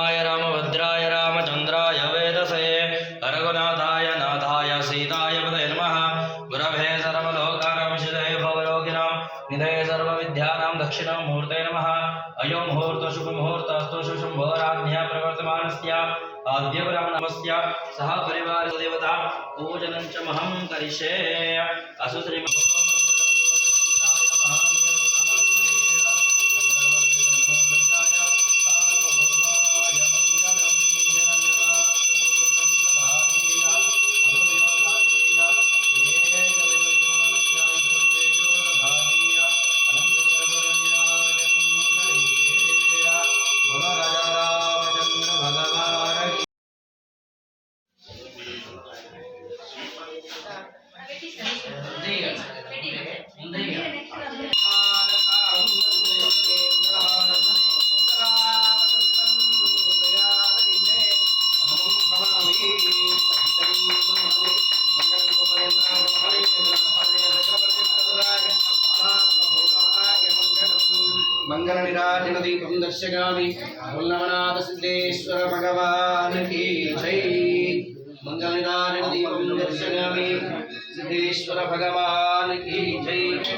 रामभद्राय रामचंद्राय वेदसे रघुनाथाय नाथाय सीताय पतये नमः। गुरवे सर्वलोकानां विशुद्धये भवरोगिणां निधये सर्वविद्यानां दक्षिणामूर्तये नमः। अयो मुहूर्त शुभमुहूर्तस्तु शुभोराज्ञया प्रवर्तमानस्य आद्य ब्राह्मणस्य सह परिवार देवता पूजनं च महं करिष्ये। असुश्री दीपं दर्शयामि। मुल्लवनाथ सिद्धेश्वर भगवान की जय। मंगलनारायण दीपं दर्शयामि। सिद्धेश्वर भगवान की जय।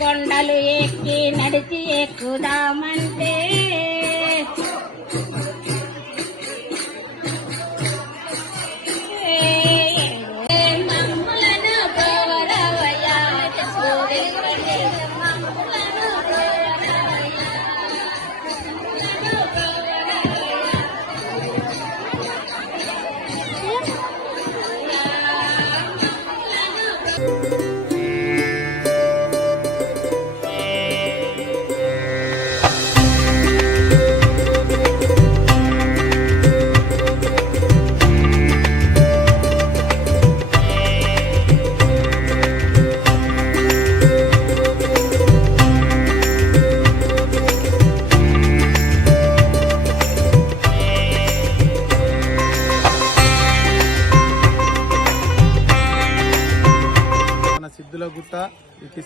కొండలు ఎక్కి నడిచి ఎక్కుదామంటే మమ్ములను గౌరవయ్యా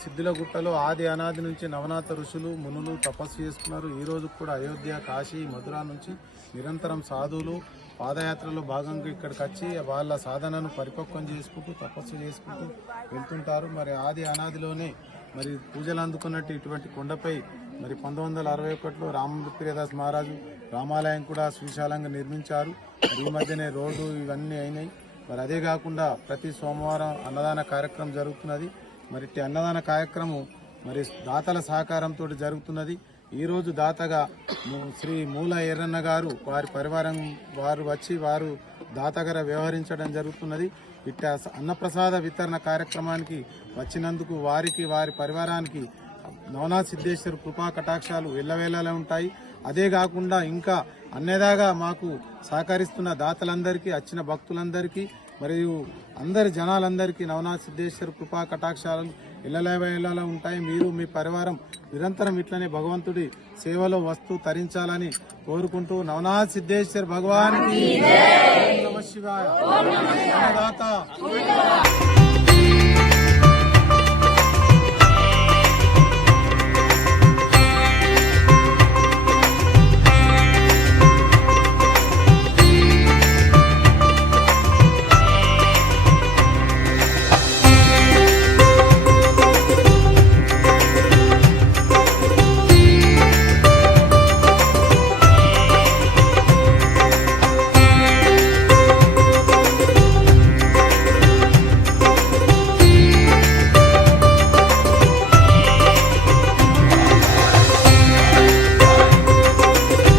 సిద్ధులగుట్టలో ఆది అనాది నుంచి నవనాథ ఋషులు మునులు తపస్సు చేసుకున్నారు. ఈ రోజు కూడా అయోధ్య, కాశీ, మధుర నుంచి నిరంతరం సాధువులు పాదయాత్రలో భాగంగా ఇక్కడికి వచ్చి వాళ్ళ సాధనను పరిపక్వం చేసుకుంటూ తపస్సు చేసుకుంటూ వెళ్తుంటారు. మరి ఆది అనాదిలోనే మరి పూజలు అందుకున్నట్టు ఇటువంటి కొండపై మరి 1961లో రామప్రియదాస్ మహారాజు రామాలయం కూడా సువిశాలంగా నిర్మించారు. ఈ మధ్యనే రోడ్డు ఇవన్నీ అయినాయి. మరి అదే కాకుండా ప్రతి సోమవారం అన్నదాన కార్యక్రమం జరుగుతున్నది. మరి అన్నదాన కార్యక్రమం మరి దాతల సహకారంతో జరుగుతున్నది. ఈరోజు దాతగా శ్రీ మూల ఎర్రన్న గారు వారి పరివారం వారు వచ్చి వారు దాతగా వ్యవహరించడం జరుగుతున్నది. ఇట్ట అన్నప్రసాద వితరణ కార్యక్రమానికి వచ్చినందుకు వారికి వారి పరివారానికి నవనాథ్ సిద్ధేశ్వర్ కృపా కటాక్షాలు ఎల్లవేళలా ఉంటాయి. అదే కాకుండా ఇంకా అన్నేదాగా మాకు సహకరిస్తున్న దాతలందరికీ, వచ్చిన భక్తులందరికీ మరియు అందరి జనాలందరికీ నవనాథ్ సిద్ధేశ్వర్ కృపా కటాక్షాలు ఎల్లవేళలా ఉంటాయి. మీరు మీ పరివారం నిరంతరం ఇట్లనే భగవంతుడి సేవలో వస్తూ తరించాలని కోరుకుంటూ నవనాథ్ సిద్ధేశ్వర్ భగవాన్ కి నమః శివాయ.